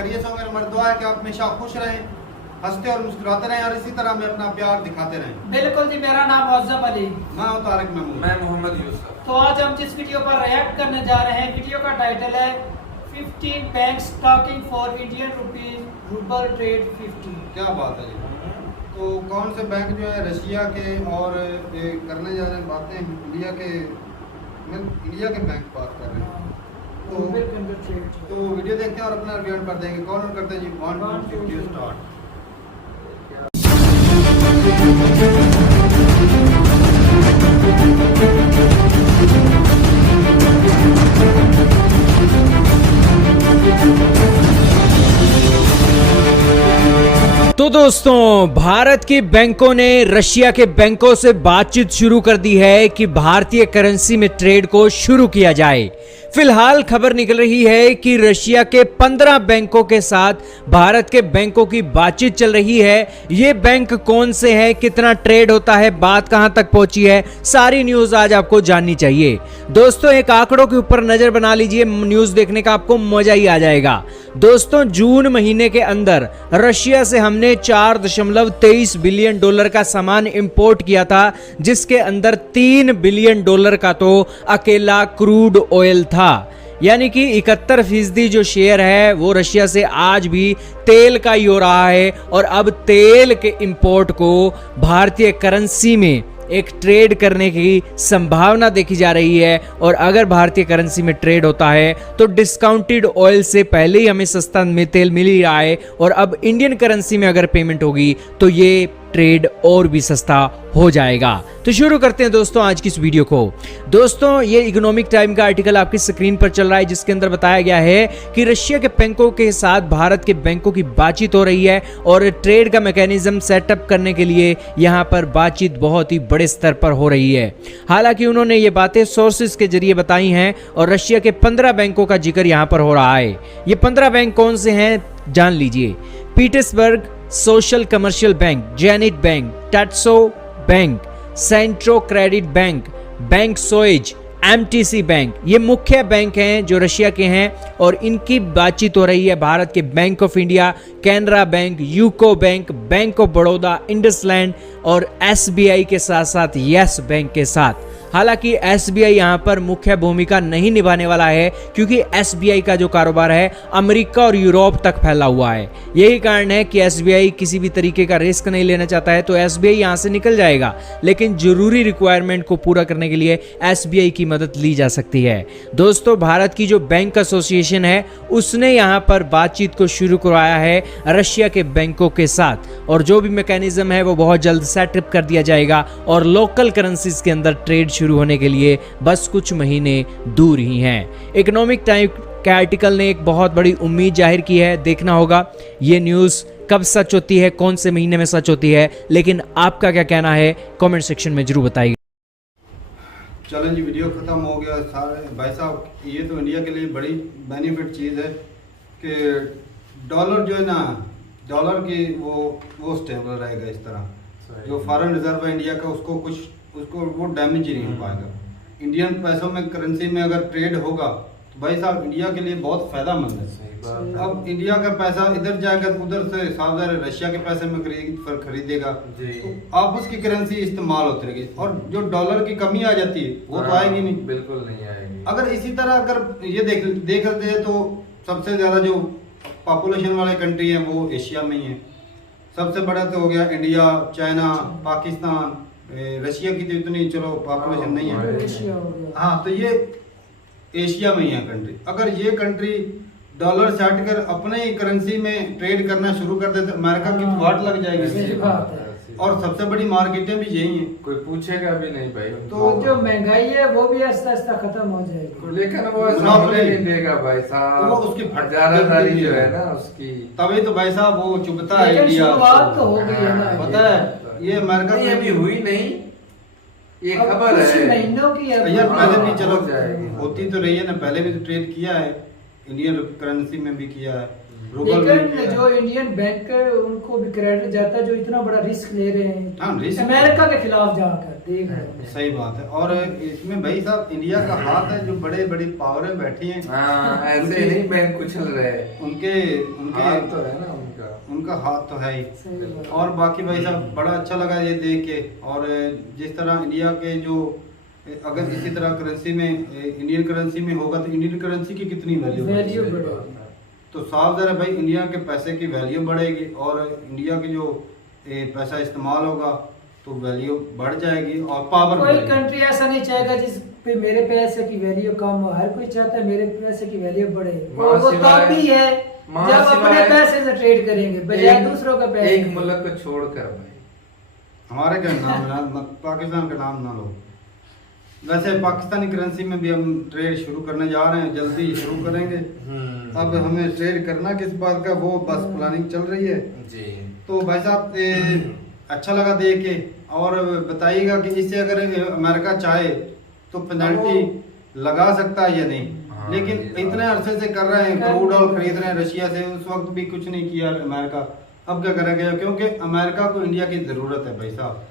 खैरियत से हो। मेरा दुआ है कि आप हमेशा खुश रहें, हंसते और मुस्कुराते रहें और इसी तरह हमें अपना प्यार दिखाते रहें। बिल्कुल जी, मेरा नाम मुअज़्ज़म अली, मैं हूं तारिक महमूद, मैं मोहम्मद यूसुफ। तो आज हम जिस वीडियो पर रिएक्ट करने जा रहे हैं, वीडियो का टाइटल है 15 banks talking for Indian rupees rouble trade 50। क्या बात है जी। तो कौन से बैंक जो है रशिया के और ये करने जा रहे हैं बातें इंडिया के बैंक बात कर रहे हैं। तो वीडियो देखते हैं और अपना रिव्यू कर देंगे। कौन करते हैं जी? 1 2 3 वीडियो स्टार्ट। तो दोस्तों, भारत के बैंकों ने रशिया के बैंकों से बातचीत शुरू कर दी है कि भारतीय करेंसी में ट्रेड को शुरू किया जाए। फिलहाल खबर निकल रही है कि रशिया के 15 बैंकों के साथ भारत के बैंकों की बातचीत चल रही है। ये बैंक कौन से हैं, कितना ट्रेड होता है, बात कहां तक पहुंची है, सारी न्यूज आज आपको जाननी चाहिए। दोस्तों, एक आंकड़ों के ऊपर नजर बना लीजिए, न्यूज देखने का आपको मजा ही आ जाएगा। दोस्तों, जून महीने के अंदर रशिया से हमने 4.23 बिलियन डॉलर का सामान इंपोर्ट किया था, जिसके अंदर 3 बिलियन डॉलर का तो अकेला क्रूड ऑयल था। यानी कि 71% जो शेयर है वो रशिया से आज भी तेल का ही हो रहा है। और अब तेल के इंपोर्ट को भारतीय करेंसी में एक ट्रेड करने की संभावना देखी जा रही है। और अगर भारतीय करेंसी में ट्रेड होता है तो डिस्काउंटेड ऑयल से पहले ही हमें सस्ता तेल मिल ही रहा है, और अब इंडियन करेंसी में अगर पेमेंट होगी तो ये ट्रेड और भी सस्ता हो जाएगा। तो शुरू करते हैं दोस्तों आज की इस वीडियो को। दोस्तों, ये इकोनॉमिक टाइम का आर्टिकल आपकी स्क्रीन पर चल रहा है, जिसके अंदर बताया गया है कि रशिया के बैंकों के साथ भारत के बैंकों की बातचीत हो रही है और ट्रेड का मैकेनिज्म सेटअप करने के लिए यहां पर बातचीत बहुत ही बड़े स्तर पर हो रही है। हालांकि उन्होंने ये बातें सोर्सेज के जरिए बताई हैं और रशिया के 15 बैंकों का जिक्र यहां पर हो रहा है। ये 15 बैंक कौन से हैं जान लीजिए। Petersburg social commercial bank, Zenit bank, टैट्सो bank, Centro credit bank, bank सोएज, एमटीसी बैंक, ये मुख्य बैंक हैं जो रशिया के हैं और इनकी बातचीत हो रही है भारत के bank of India, Canara bank, UCO bank, bank of Baroda, IndusInd और एसबीआई के साथ साथ यस बैंक के साथ। हालांकि एसबीआई यहां पर मुख्य भूमिका नहीं निभाने वाला है, क्योंकि एसबीआई का जो कारोबार है अमेरिका और यूरोप तक फैला हुआ है। यही कारण है कि एसबीआई किसी भी तरीके का रिस्क नहीं लेना चाहता है, तो एसबीआई यहां से निकल जाएगा। लेकिन जरूरी रिक्वायरमेंट को पूरा करने के लिए एसबीआई की मदद ली जा सकती है। दोस्तों, भारत की जो बैंक एसोसिएशन है उसने यहां पर बातचीत को शुरू करवाया है रशिया के बैंकों के साथ, और जो भी मैकेनिज्म है वो बहुत जल्द सेटअप कर दिया जाएगा और लोकल करेंसीज के अंदर ट्रेड शुरू होने के लिए बस कुछ महीने दूर ही हैं। इकोनॉमिक टाइम के आर्टिकल ने एक बहुत बड़ी उम्मीद जाहिर की है। देखना होगा ये न्यूज़ कब सच होती है, कौन से महीने में सच होती है, लेकिन आपका क्या कहना है कमेंट सेक्शन में जरूर बताइए। चलें जी, वीडियो ख़त्म हो गया। सारे भाई साहब, ये तो इंडिया के लिए बड़ी बेनिफिट चीज़ है कि डॉलर जो है ना, डॉलर की वो स्टेबल रहेगा। इस तरह जो फॉरेन रिजर्व है इंडिया का उसको वो डैमेज ही नहीं हो पाएगा। इंडियन पैसों में करेंसी में अगर ट्रेड होगा तो भाई साहब इंडिया के लिए बहुत फायदेमंद है। अब इंडिया का पैसा इधर जाएगा तो उधर से साउदी रशिया के पैसे में खरीदेगा, तो आपस की करेंसी इस्तेमाल होती रहेगी और जो डॉलर की कमी आ जाती है वो तो आएगी नहीं, बिल्कुल नहीं आएगी। अगर इसी तरह अगर ये देख लेते हैं तो सबसे ज़्यादा जो पॉपुलेशन वाले कंट्री हैं वो एशिया में ही है। सबसे बड़ा तो हो गया इंडिया, चाइना, पाकिस्तान, रशिया की तो इतनी चलो पॉपुलेशन नहीं है। हाँ, तो ये एशिया में ही है कंट्री। अगर ये कंट्री डॉलर से हटकर अपने ही करेंसी में ट्रेड करना शुरू कर दे तो अमेरिका की वाट लग जाएगी। और सबसे बड़ी मार्केटें भी यही हैं, कोई पूछेगा भी नहीं भाई। तो जो महंगाई है वो भी आस्ता आस्ता खत्म हो जाएगी, लेकिन वो सामने नहीं देगा भाई साहब। तो वो उसकी फटजारादारी जो है ना उसकी, तभी तो भाई साहब वो चुभता है इंडिया। शुरुआत तो हो गई है ना, पता है ये अमेरिका नहीं अभी हुई नहीं, ये खबर है महीनों की है यार। पहले भी चलो हो जाएगी, होती तो रही है ना, पहले भी तो ट्रेड किया है, इंडियन करेंसी में भी किया है। रूबल लेकिन में किया। जो इंडियन बैंक है उनको भी क्रेडिट जाता है जो इतना बड़ा रिस्क ले रहे हाँ, हैं रिस्क। अमेरिका के खिलाफ जाकर देख रहे हैं। सही बात है। और इसमें भाई साहब इंडिया का हाथ है, जो बड़े बड़ी पावरें बैठी हैं हाँ, ऐसे नहीं बैंक कुचल रहे हैं। उनके उनके हाथ तो है ना उनका। उनका हाथ तो है ही। सही बात। और बाकी भाई साहब बड़ा अच्छा लगा ये देख के। और जिस तरह इंडिया के जो अगर इसी तरह करेंसी में इंडियन करेंसी में होगा तो इंडियन करेंसी की कितनी वैल्यू वैल्यू सही बढ़ेगी। बात है। तो साफ ज़रा भाई इंडिया के पैसे की वैल्यू बढ़ेगी और इंडिया की जो पैसा इस्तेमाल होगा तो वैल्यू बढ़ जाएगी और पावर कोई बढ़ेगी। कंट्री ऐसा नहीं चाहेगा जिस पे मेरे पैसे की वैल्यू कम हो। हर कोई चाहता है मेरे पैसे की वैल्यू बढ़े। और वो सिवाय- तब भी है वहाँ जब अपने सिवाय- पैसे से ट्रेड करेंगे बजाय दूसरों का पैसे। एक मुल्क को छोड़कर भाई। हमारे का नाम ना पाकिस्तान का नाम ना लो। वैसे पाकिस्तानी करेंसी में भी हम ट्रेड शुरू करने जा रहे हैं, जल्दी शुरू करेंगे। अब हमें ट्रेड करना किस बात का, वो बस प्लानिंग चल रही है। जी। तो भाई साहब अच्छा लगा देख के। और बताइएगा कि इससे अगर अमेरिका चाहे तो पेनल्टी लगा सकता है या नहीं। हाँ, लेकिन ये इतने बात। अरसे से कर रहे हैं, क्रूड ऑयल खरीद रहे हैं रशिया से, उस वक्त भी कुछ नहीं किया अमेरिका। अब क्या करेंगे, क्योंकि अमेरिका को इंडिया की जरूरत है भाई साहब।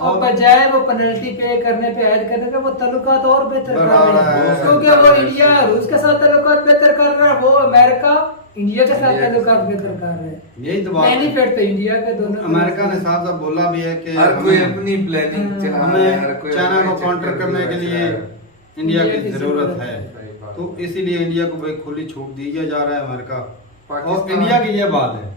और बजाय वो पेनल्टी पे करने पे ऐड करने का वो तल्लुकात और बेहतर कर बढ़ा रहे रहा हैं। है। क्योंकि वो इंडिया रूस के साथ तल्लुकात बेहतर कर रहा है, वो अमेरिका इंडिया के साथ इंडिया के तल्लुकात साथ। बेहतर कर रहे हैं। यही तो बात है। बेनिफिट तो इंडिया के दोनों। अमेरिका ने साफ साफ बोला भी है कि हर कोई हमें- अपनी प्लानिंग चला रहा है, हमें हर कोई चाइना अपने को काउंटर चक्कर करने में के बैठ लिए रहा है। इंडिया इंडिया की की जरूरत जरूरत है। सही बात तो है। इसीलिए इंडिया को भाई खुली छूट दिया जा रहा है अमेरिका। और पाकिस्तान- इंडिया की ये बात है,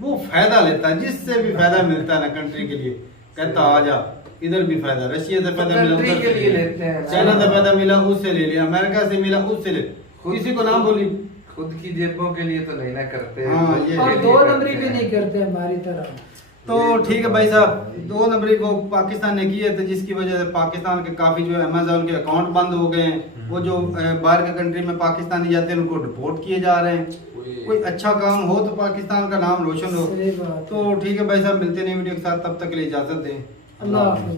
वो फायदा लेता है, जिससे भी फायदा मिलता है ना कंट्री के लिए, कहता आ जा, इधर भी फायदा, रशिया से फायदा मिला कंट्री उधर के से लिए ले। लेते हैं। चाइना से फायदा मिला उससे ले लिया, अमेरिका से मिला उससे ले, किसी को नाम बोली। खुद की जेबों के लिए तो नहीं ना करते। हाँ, खुद ये के और लिए दो करते नंबरी भी हैं। नहीं करते हमारी तरह। तो ठीक है भाई साहब, 2 नंबरी को पाकिस्तान ने किए थे, जिसकी वजह से पाकिस्तान के काफी जो है अमेजोन के अकाउंट बंद हो गए हैं। वो जो बाहर के कंट्री में पाकिस्तानी जाते हैं उनको डिपोर्ट किए जा रहे हैं। कोई अच्छा काम हो तो पाकिस्तान का नाम रोशन हो। सही बात है। तो ठीक है भाई साहब, मिलते नहीं वीडियो के साथ, तब तक के लिए इजाजत दें। अल्लाह हाफिज़।